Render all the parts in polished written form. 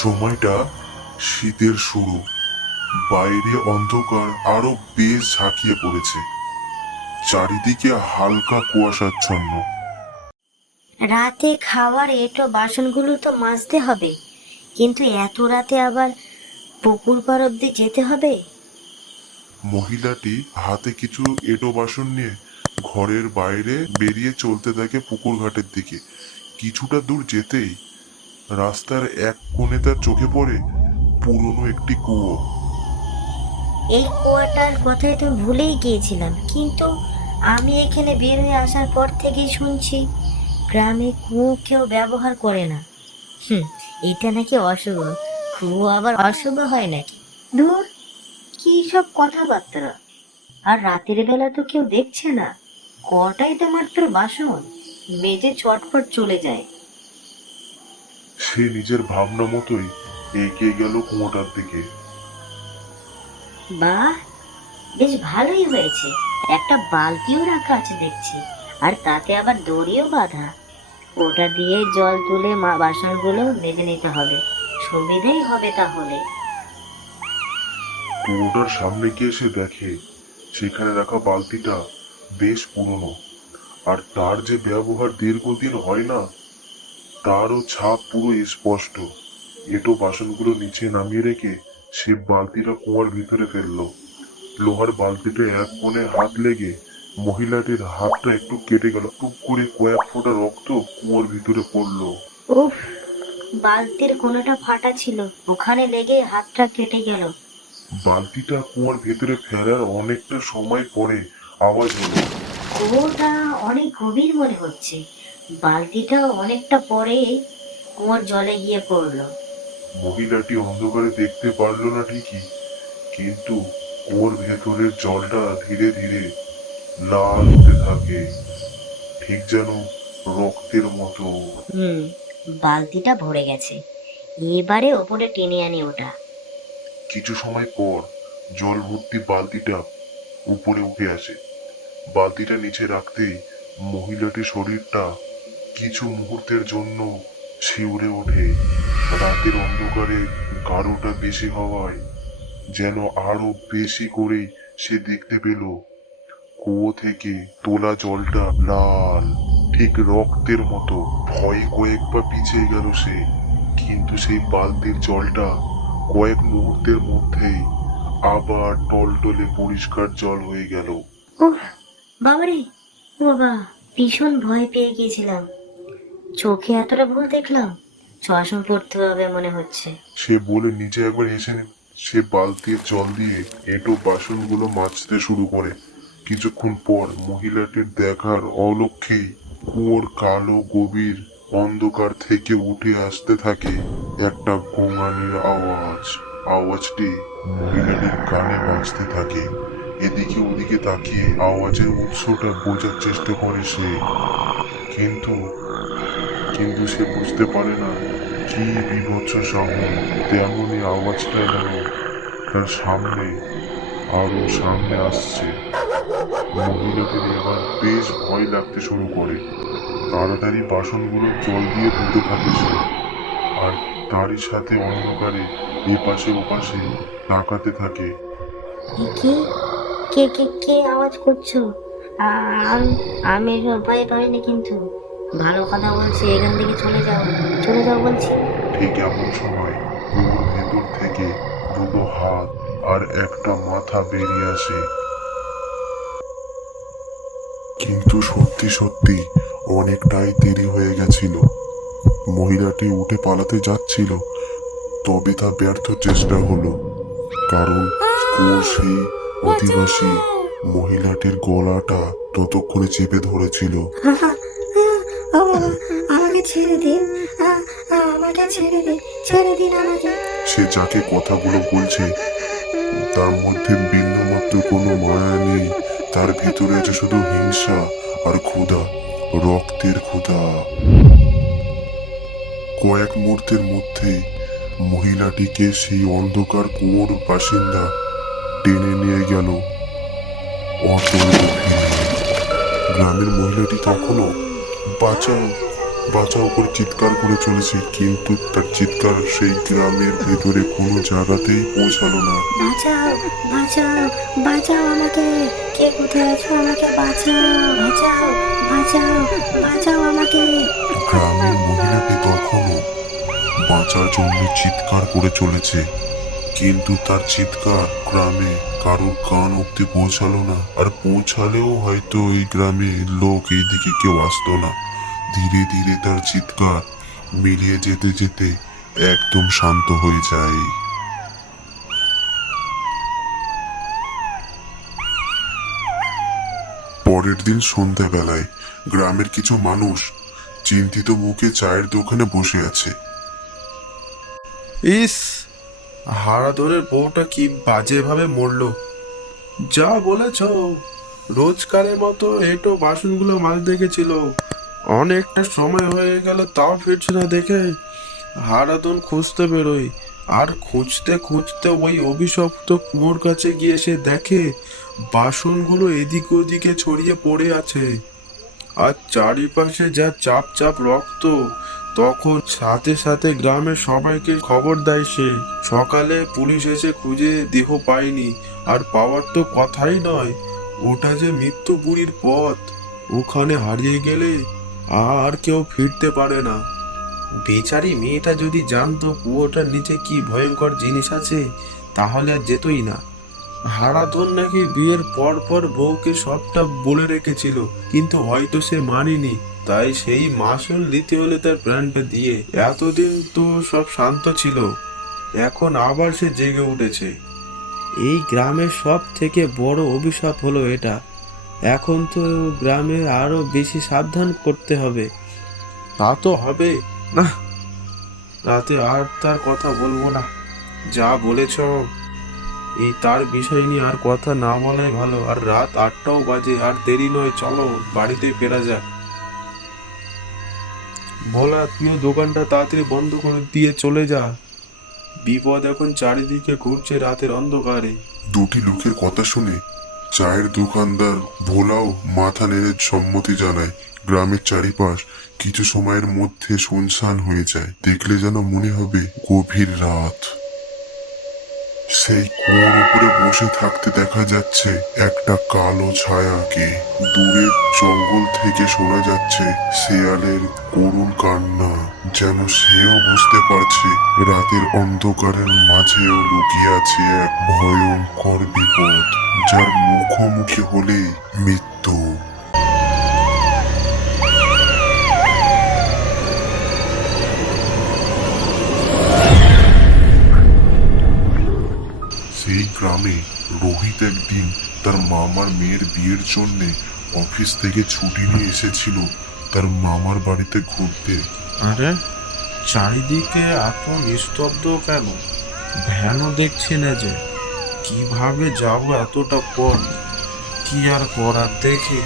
সময়টা শীতের শুরু। বাইরে অন্ধকার আরো বেশ ঝাঁকিয়ে পড়েছে। চারিদিকে হালকা কুয়াশাচ্ছন্ন। রাতে খাওয়ার এঁটো বাসনগুলো তো মাজতে হবে, কিন্তু এত রাতে আবার পুকুর পাড় অব্দি যেতে হবে? মহিলাটি হাতে কিছু এঁটো বাসন নিয়ে ঘরের বাইরে বেরিয়ে চলতে থাকে পুকুর ঘাটের দিকে। কিছুটা দূর যেতেই রাস্তার এক কোণে তার চোখে পড়ে পুরনো একটি কুয়ো। এই কুয়াটার কথাই তো ভুলেই গিয়েছিলাম, কিন্তু আমি এখানে বের হয়ে আসার পর থেকেই শুনছি গ্রামে কুয়ো কেউ ব্যবহার করে না। এটা নাকি অশুভ। কুয়ো আবার অশুভ হয় নাকি? ধুর, কি সব কথাবার্তা! আর রাতের বেলা তো কেউ দেখছে না, কটাই তো মাত্র বাসন মেজে চটপট চলে যায়। সে নিজের ভাবনা মতোই এগিয়ে গেল কুয়োটার দিকে। বাহ, বেশ ভালোই হয়েছে। একটা বালতিও রাখা আছে দেখছি, আর তাতে আবার দড়িও বাঁধা। ওটা দিয়ে জল তুলে বাসনগুলো মেজে নিতে হবে, সুবিধেই হবে তাহলে। কুয়োটার সামনে গিয়ে সে দেখে সেখানে রাখা বালতিটা বেশ পুরনো, আর তার যে ব্যবহার দীর্ঘদিন হয় না তারও ছাপ পুরো স্পষ্ট। এঁটো বাসনগুলো নিচে নামিয়ে রেখে সে বালতিটা কুয়োর ভিতরে ফেললো। লোহার বালতিটা এক কোণে হাত লেগে মহিলাটির হাতটা একটু কেটে গেল। টুপ করে কয়েক ফোঁটা রক্ত কুয়োর ভিতরে পড়লো। উফ, বালতির কোনাটা ফাটা ছিল, ওখানে লেগে হাতটা কেটে গেল। বালতিটা কুয়োর ভেতরে ফেরার অনেকটা সময় পরে আওয়াজ হলো। কুয়োটা অনেক গভীর মনে হচ্ছে। বালতিটা অনেকটা পরে কুয়োর জলে গিয়ে পড়লো। মহিলাটি অন্ধকারে দেখতে পারলো না ঠিকই, কিন্তু ওর ভেতরের জলটা ধীরে ধীরে লাল হতে থাকে, ঠিক যেন রক্তের মতো। হুম, বালতিটা ভরে গেছে। এবারে ওপরে টেনে আনি ওটা। কিছু সময় পর জল ভর্তি বালতিটা উপরে উঠে আসে। বালতিটা নিচে রাখতেই মহিলাটির শরীরটা কিছু মুহূর্তের জন্য শিউরে ওঠে। রাতের অন্ধকারে গাঢ়টা বেশি হওয়ায় যেন আরো বেশি করেই সে দেখতে পেল কুয়ো থেকে তোলা জলটা লাল, ঠিক রক্তের মতো। ভয়ে কয়েক পা পিছিয়ে গেল সে, কিন্তু সেই বালতির জলটা কয়েক মুহূর্তের মধ্যেই আবার টলটলে পরিষ্কার জল হয়ে গেল। উফ, বাবারে, বাবা, ভীষণ ভয় পেয়ে গিয়েছিলাম। চোখে এতটা ভুল দেখলাম, চশমা পড়তে হবে মনে হচ্ছে। সে বলে নিচে একবার হেসে নেমে সে বালতির জল দিয়ে এঁটো বাসনগুলো মাজতে শুরু করে। কিছুক্ষণ পর মহিলাটির দেখার অলক্ষ্যেই কুয়োর কালো গভীর অন্ধকার থেকে উঠে আসতে থাকে একটা গোঙানির আওয়াজ। আওয়াজটি মহিলাটির কানে বাজতে থাকে। এদিকে ওদিকে তাকিয়ে আওয়াজের উৎসটা বোঝার চেষ্টা করে সে, কিন্তু কিন্তু সে বুঝতে পারে না কি বীভৎস সাউন্ড। তেমনই আওয়াজটা যেন তার সামনে আরো সামনে আসছে। মহিলাটির এবার বেশ ভয় লাগতে শুরু করে। তাড়াতাড়ি বাসনগুলো জল দিয়ে ধুতে থাকে সে, আর তারই সাথে অন্ধকারে এপাশে ওপাশে তাকাতে থাকে। কে কে কে কে আওয়াজ করছো? আমি এসব ভয় পাইনি, কিন্তু ভালো কথা বলছি, এখান থেকে চলে যাও, চলে যাও বলছি। ঠিক এমন সময় কুয়োর ভেতর থেকে দুটো হাত আর একটা মাথা বেরিয়ে আসে। কিন্তু সত্যি সত্যি অনেকটাই দেরি হয়ে গেছিল। মহিলাটি উঠে পালাতে যাচ্ছিল, তবে তা ব্যর্থ চেষ্টা হলো, কারণ কুয়োর সেই অধিবাসী মহিলাটির গলাটা ততক্ষণে চেপে ধরেছিল। আমাকে ছেড়ে দিন, আমাকে ছেড়ে দিন, ছেড়ে দিন আমাকে। সে যাকে কথাগুলো বলছে তার মধ্যে বিন্দুমাত্র কোনো মায়া নেই। তার ভিতরে আছে শুধু হিংসা আর ক্ষুধা, রক্তের ক্ষুধা। কয়েক মুহূর্তের মধ্যেই মহিলাটিকে সেই অন্ধকার কুয়োর বাসিন্দা টেনে নিয়ে গেল অতল গভীরে। গ্রামের মহিলাটি তখনও বাঁচাও, বাঁচাও করে চিৎকার করে চলেছে, কিন্তু তার চিৎকার সেই গ্রামের ভেতরে কোনো জায়গাতেই পৌঁছালো না। বাঁচাও, বাঁচাও, বাঁচাও আমাকে, কে কোথায় আছো, আমাকে বাঁচাও, বাঁচাও, বাঁচাও, বাঁচাও আমাকে। গ্রামের মহিলাটি তখনও বাঁচার জন্য চিৎকার করে চলেছে, কিন্তু তার চিৎকার গ্রামে কারোর কান অব্দি পৌঁছালো না। আর পৌঁছালেও হয়তো এই গ্রামে লোক এইদিকে কেউ আসতো না। ধীরে ধীরে তার চিৎকার মিলিয়ে যেতে যেতে একদম শান্ত হয়ে যায়। পরের দিন সন্ধ্যাবেলায় গ্রামের কিছু মানুষ চিন্তিত মুখে চায়ের দোকানে বসে আছে। ইস, হারাধনের বউটা কি বাজেভাবে মরলো। যা বলেছ, রোজকারের মতো এটো বাসনগুলো মাজতে গেছিল, অনেকটা সময় হয়ে গেল তাও ফিরছে না দেখে হারাধন খুঁজতে বেরোয়। আর খুঁজতে খুঁজতে ওই অভিশপ্ত কুয়োর কাছে গিয়ে সে দেখে বাসনগুলো এদিক ওদিকে ছড়িয়ে পড়ে আছে, আর চারিপাশে যা চাপ চাপ রক্ত। তখন সাথে সাথে গ্রামের সবাইকে খবর দেয় সে। সকালে পুলিশ এসে খুঁজে দেহ পায়নি, আর পাওয়ার তো কথাই নয়, ওটা যে মৃত্যু বুড়ির পথ, ওখানে হারিয়ে গেলে আর কেউ ফিরতে পারে না। বেচারি মেয়েটা যদি জানতো কুয়োটার নিচে কি ভয়ঙ্কর জিনিস আছে, তাহলে আর যেতই না। হারাধন নাকি বিয়ের পর পর বউকে সবটা বলে রেখেছিল, কিন্তু হয়তো সে মানেনি, তাই সেই মাসুল দিতে হলে তার প্রাণটা দিয়ে। এতদিন তো সব শান্ত ছিল, এখন আবার সে জেগে উঠেছে। এই গ্রামের সব থেকে বড় অভিশাপ হলো এটা। এখন তো গ্রামে আরো বেশি সাবধান করতে হবে। তা তো হবে না, রাতে আর তার কথা বলবো না। যা বলেছ, এই তার বিষয় নিয়ে আর কথা না বলাই ভালো। আর রাত 8টাও বাজে, আর দেরি নয়, চলো বাড়িতে ফেরা যাক। ভোলা, তুইও দোকানটা তাড়াতাড়ি বন্ধ করে দিয়ে চলে যা। বিপদ এখন চারিদিকে ঘুরছে রাতের অন্ধকারে। দুটি লোকের কথা শুনে চায়ের দোকানদার ভোলাও মাথা নেড়ে সম্মতি জানায়। গ্রামের চারিপাশ কিছু সময়ের মধ্যে শুনশান হয়ে যায়। দেখলে যেন মনে হবে গভীর রাত। সেই কুয়োর উপরে বসে থাকতে দেখা যাচ্ছে একটা কালো ছায়াকে। দূরের জঙ্গল থেকে শোনা যাচ্ছে শেয়ালের করুণ কান্না, যেন সেও বুঝতে পারছে রাতের অন্ধকারের মাঝেও লুকিয়ে আছে এক ভয়ঙ্কর বিপদ, যার মুখোমুখি হলে মৃত্যু। সেই গ্রামে রোহিত একদিন তার মামার মেয়ের বিয়ের জন্য অফিস থেকে ছুটি নিয়ে এসেছিল তার মামার বাড়িতে ঘুরতে। আরে, চারিদিকে এত নিস্তব্ধ কেন? ভ্যানও দেখছি না যে। কিভাবে যাব এতটা পথ? কি আর করার, দেখি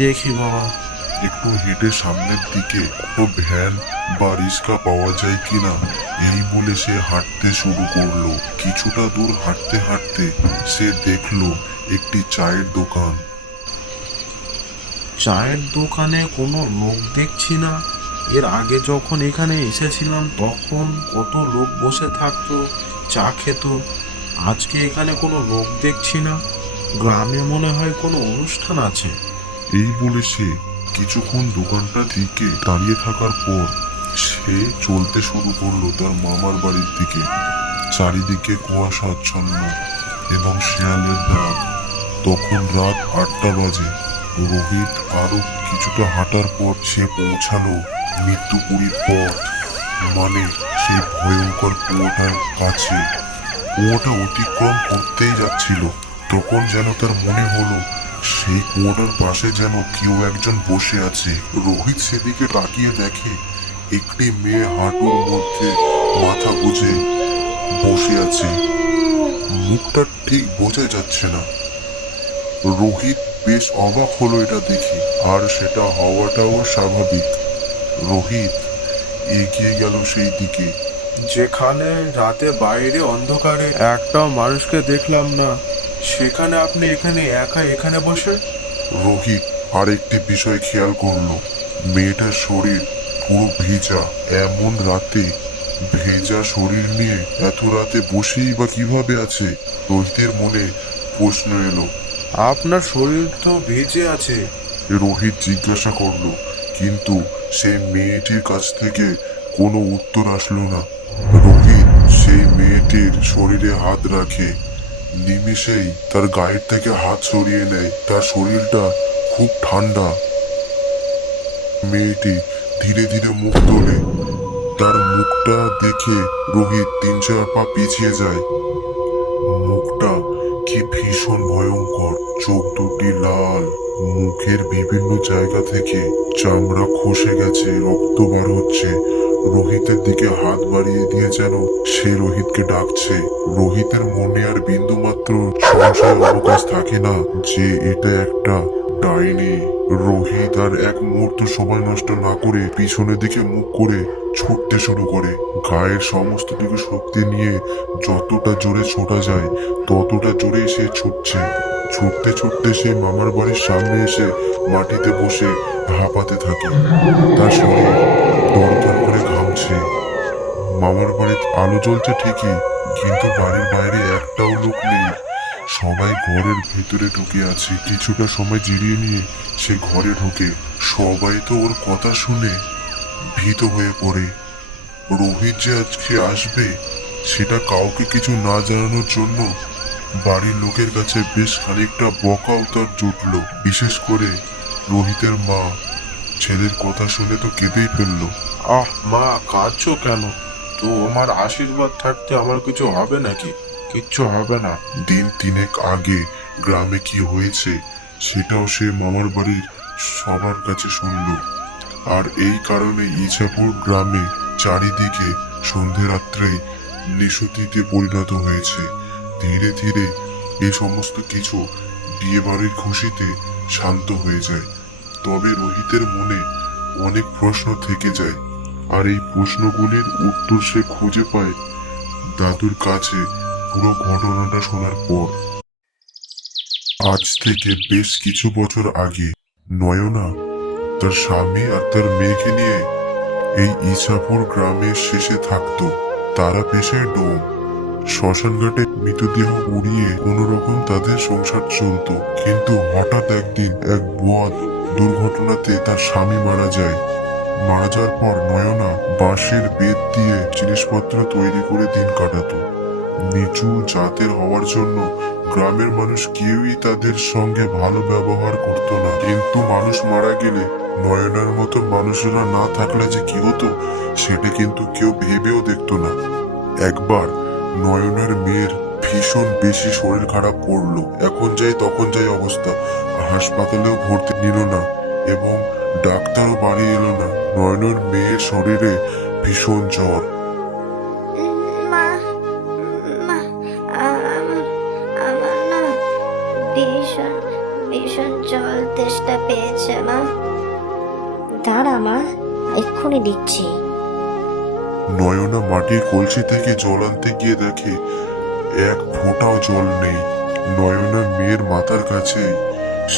দেখি বাবা। একটু হেঁটে সামনের দিকে কোনো ভ্যান বা রিক্সা পাওয়া যায় কিনা এই বলে সে হাঁটতে শুরু করলো। কিছুটা দূর হাঁটতে হাঁটতে সে দেখলো একটি চায়ের দোকান। চায়ের দোকানে কোনো লোক দেখছি না। এর আগে যখন এখানে এসেছিলাম তখন কত লোক বসে থাকতো, চা খেত। আজকে এখানে কোনো লোক দেখছি না। গ্রামে মনে হয় কোনো অনুষ্ঠান আছে। এই বলে সে কিছুক্ষণ দোকানটার দিকে দাঁড়িয়ে থাকার পর সে চলতে শুরু করলো তার মামার বাড়ির দিকে। চারিদিকে কুয়াশাচ্ছন্ন এবং শেয়ালের ডাক। তখন রাত 8টা বাজে। রোহিত আরো কিছুটা হাঁটার পর সে পৌঁছালো মৃত্যুপুরীর পথ, মানে সেই ভয়ঙ্কর কুয়োটার কাছে। কুয়োটা অতিক্রম করতেই যাচ্ছিল, তখন যেন তার মনে হলো সেই কুয়োটার পাশে যেন কেউ একজন বসে আছে। রোহিত সেদিকে তাকিয়ে দেখে একটি মেয়ে হাঁটুর মধ্যে মাথা গুজে বসে আছে। মুখটা ঠিক বোঝা যাচ্ছে না। রোহিত বেশ অবাক হলো এটা দেখে, আর সেটা হওয়াটাও স্বাভাবিক। রোহিত এগিয়ে গেল সেই দিকে। যেখানে রাতে বাইরে অন্ধকারে একটাও মানুষকে দেখলাম না, সেখানে আপনি এখানে একা এখানে বসে? রোহিত আরেকটি বিষয় খেয়াল করলো, মেয়েটার শরীর পুরো ভেজা। এমন রাতে ভেজা শরীর নিয়ে এত রাতে বসেই বা কিভাবে আছে? রোহিতের মনে প্রশ্ন এলো। আপনার শরীর তো ভিজে আছে। রোহিত জিজ্ঞাসা করলো, কিন্তু সেই মেয়েটির কাছ থেকে কোনো উত্তর আসলো না। রোহিত সেই মেয়েটির শরীরে হাত রাখে। নিমেষেই তার গায়ের থেকে হাত সরিয়ে নেয়। তার শরীরটা খুব ঠান্ডা। মেয়েটি ধীরে ধীরে মুখ তোলে। তার মুখটা দেখে রোহিত 3-4 পা পিছিয়ে যায়। মুখটা কি ভীষণ ভয়ঙ্কর। চোখ দুটি লাল। মুখের বিভিন্ন জায়গা থেকে চামড়া খসে গেছে, রক্ত বার হচ্ছে। রোহিতের দিকে হাত বাড়িয়ে দিয়ে যেন সে রোহিতকে ডাকছে। রোহিতের মনে আর বিন্দুমাত্র সংশয়ের অবকাশ থাকে না যে এটা একটা ডাইনি। রোহিত আর এক মুহূর্ত সময় নষ্ট না করে পিছনের দিকে মুখ করে ছুটতে শুরু করে। গায়ের সমস্ত দিকে শক্তি নিয়ে যতটা জোরে ছোটা যায় ততটা জোরে সে ছুটছে। ছুটতে ছুটতে সে মামার বাড়ির সামনে এসে মাটিতে বসে হাঁপাতে থাকে। তার শরীর দরদর করে ঘামছে। মামার বাড়িতে আলো জ্বলছে ঠিকই, কিন্তু বাড়ির বাইরে একটাও লোক নেই। সবাই ঘরের ভেতরে ঢুকে আছে। কিছুটা সময় জিরিয়ে নিয়ে সে ঘরে ঢোকে। সবাই তো ওর কথা শুনে ভীত হয়ে পড়ে। রোহিত যে আজকে আসবে সেটা কাউকে কিছু না জানানোর জন্য বাড়ির লোকের কাছে বেশ খানিকটা বকাও তার জুটলো। বিশেষ করে রোহিতের মা ছেলের কথা শুনে তো কেঁদেই ফেললো। আহ মা, কাঁদছো কেন? তো আমার আশীর্বাদ থাকতে আমার কিছু হবে নাকি? কিচ্ছু হবে না। দিন 3 আগে গ্রামে কি হয়েছে সেটাও সে মামার বাড়ির সবার কাছে শুনলো। আর এই কারণে ইছাপুর গ্রামে চারিদিকে সন্ধে রাত্রেই নিশুতিতে পরিণত হয়েছে। ধীরে ধীরে এই সমস্ত কিছু বিয়ে বাড়ির খুশিতে শান্ত হয়ে যায়। তবে রোহিতের মনে অনেক প্রশ্ন থেকে যায়, আর এই প্রশ্নগুলির উত্তর সে খুঁজে পায় দাদুর কাছে পুরো ঘটনাটা শোনার পর। আজ থেকে বেশ কিছু বছর আগে নয়না তার স্বামী আর তার মেয়েকে নিয়ে এই ইছাপুর গ্রামের শেষে থাকতো। তারা পেশায় ডোম। শ্মশান ঘাটে মৃতদেহ উড়িয়ে কোনো রকম তাদের সংসার চলতো। কিন্তু হঠাৎ একদিন এক বদ দুর্ঘটনাতে তার স্বামী মারা যায়। মারা যাওয়ার পর নয়না বাঁশের বেত দিয়ে জিনিসপত্র তৈরি করে দিন কাটাতো। নিচু জাতের হওয়ার জন্য গ্রামের মানুষ কেউই তাদের সঙ্গে ভালো ব্যবহার করতো না। কিন্তু মানুষ মারা গেলে নয়নার মতো মানুষেরা না থাকলে যে কি হতো সেটা কিন্তু কেউ ভেবেও দেখতো না। একবার নয়নার মেয়ের ভীষণ বেশি শরীর খারাপ করলো। এখন যাই তখন যাই অবস্থা। হাসপাতালেও ভর্তি নিল না এবং ডাক্তারও বাড়ি এলো না। নয়নার মেয়ের শরীরে ভীষণ জ্বর। মা, মা, আমার আমার না ভীষণ ভীষণ জল তেষ্টা পেয়েছে মা। দাঁড়া মা, এক্ষুনি দিচ্ছি। নয়না মাটির কলসি থেকে জল আনতে গিয়ে দেখে এক ফোঁটাও জল নেই। নয়না মেয়ের মাথার কাছে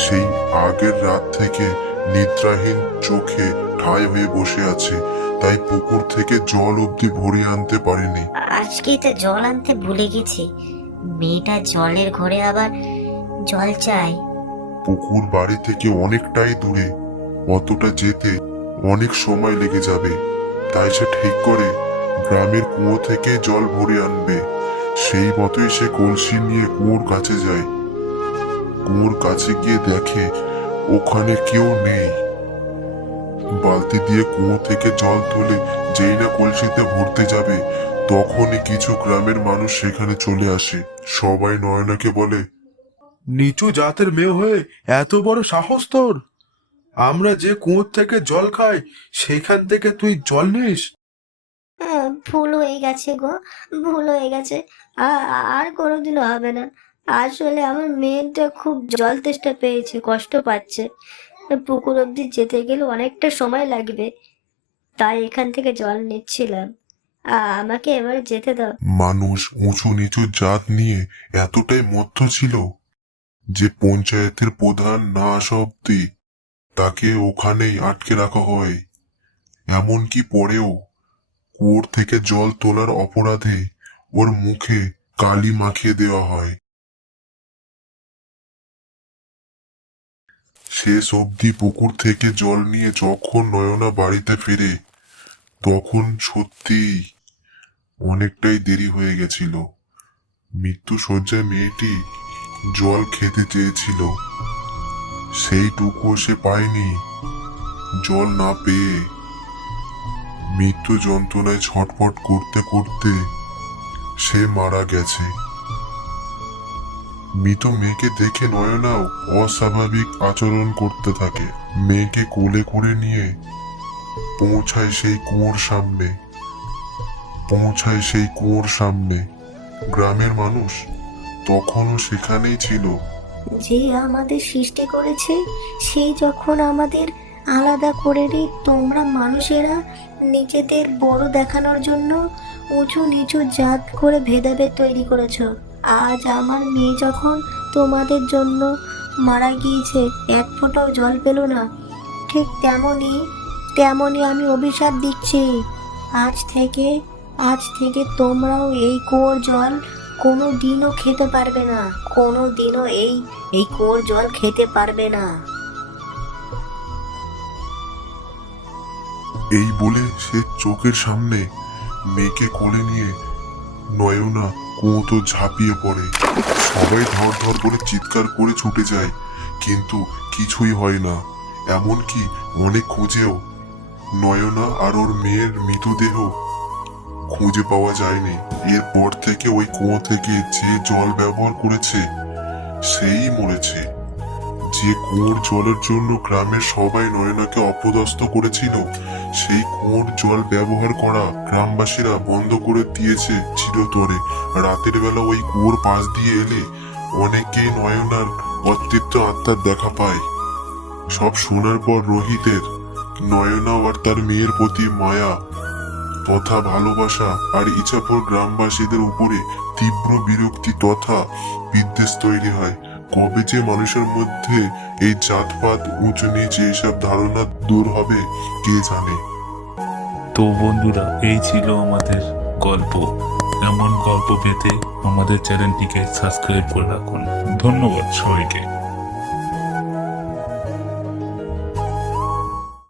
সেই আগের রাত থেকে নিদ্রাহীন চোখে ঠায় হয়ে বসে আছে। তাই পুকুর থেকে জল অবধি ভরিয়ে আনতে পারেনি। আজকেই তো জল আনতে ভুলে গেছি। মেয়েটা জলের ঘরে আবার জল চাই। পুকুর বাড়ি থেকে অনেকটাই দূরে। অতটা যেতে অনেক সময় লেগে যাবে। তাই সে ঠিক করে গ্রামের কুয়ো থেকে জল ভরে আনবে। সেই মতোই সে কলসি নিয়ে কুয়োর কাছে যায়। কুয়োর কাছে গিয়ে দেখে ওখানে কেউ নেই। বালতি দিয়ে কুয়ো থেকে জল তুলে যেই না কলসিতে ভরতে যাবে তখনই কিছু গ্রামের মানুষ সেখানে চলে আসে। সবাই নয়নাকে বলে, নিচু জাতের মেয়ে হয়ে এত বড় সাহস তোর! আমরা যে কুয়োর থেকে জল খাই সেখান থেকে তুই জল নিস? ভুল হয়ে গেছে গো, ভুল হয়ে গেছে। আর কোনোদিনও হবে না। আসলে আমার মেয়েটা খুব জল তেষ্টা পেয়েছে, কষ্ট পাচ্ছে। পুকুর অব্দি যেতে গেলে অনেকটা সময় লাগবে, তাই এখান থেকে জল নিচ্ছিলাম। আমাকে এবারে যেতে দাও। মানুষ উঁচু নিচু জাত নিয়ে এতটাই মত্ত ছিল যে পঞ্চায়েতের প্রধান না আসা অব্দি তাকে ওখানেই আটকে রাখা হয়। এমনকি পরেও কুয়োর থেকে জল তোলার অপরাধে ওর মুখে কালি মাখিয়ে দেওয়া হয়। শেষ অবধি পুকুর থেকে জল নিয়ে যখন নয়না বাড়িতে ফেরে তখন সত্যিই অনেকটাই দেরি হয়ে গেছিল। মৃত্যু শয্যায় মেয়েটি জল খেতে চেয়েছিল, সেইটুকু সে পায়নি। জল না পেয়ে মৃত্যু যন্ত্রণায় ছটফট করতে করতে সে মারা গেছে। মৃত মেয়েকে দেখে নয়নাও অস্বাভাবিক আচরণ করতে থাকে। মেয়েকে কোলে করে নিয়ে পৌঁছায় সেই কুয়োর সামনে। গ্রামের মানুষ তখনও সেখানেই ছিল। যে আমাদের সৃষ্টি করেছে সেই যখন আমাদের আলাদা করে রে, তোমরা মানুষেরা নিজেদের বড় দেখানোর জন্য উঁচু নিচু জাত করে ভেদাভেদ তৈরি করেছ। আজ আমার মেয়ে যখন তোমাদের জন্য মারা গিয়েছে, এক ফোঁটাও জল পেল না, ঠিক তেমনই আমি অভিশাপ দিচ্ছি। আজ থেকে তোমরাও এই কুয়োর জল কোনো দিনও খেতে পারবে না, কোনো দিনও এই কুয়োর জল খেতে পারবে না। এই বলে সে চোখের সামনে মেয়েকে কোলে নিয়ে নয়না কুয়োতে ঝাঁপিয়ে পড়ে। সবাই ধর ধর করে চিৎকার করে ছুটে যায়, কিন্তু কিছুই হয় না। এমনকি অনেক খুঁজেও নয়না আর ওর মেয়ের মৃতদেহ খুঁজে পাওয়া যায়নি। এরপর থেকে ওই কুয়ো থেকে যে জল ব্যবহার করেছে সেই মরেছে। যে কুয়োর জলের জন্য গ্রামের সবাই নয়নাকে অপদস্থ করেছিল, সেই কুয়োর জল ব্যবহার করা গ্রামবাসীরা বন্ধ করে দিয়েছে চিরতরে। রাতের বেলা ওই কুয়োর পাশ দিয়ে এলে অনেকেই নয়নার অতৃপ্ত আত্মার দেখা পায়। সব শোনার পর রোহিতের নয়না আর তার মেয়ের প্রতি মায়া তথা ভালোবাসা আর ইচ্ছাপুর গ্রামবাসীদের উপরে তীব্র বিরক্তি তথা বিদ্বেষ তৈরি হয়। কবে যে মানুষের মধ্যে এই জাতপাত উঁচু নিচ এইসব ধারণা দূর হবে কে জানে। তো বন্ধুরা, এই ছিল আমাদের গল্প। এমন গল্প পেতে আমাদের চ্যানেলটিকে সাবস্ক্রাইব করে রাখুন। ধন্যবাদ সবাইকে।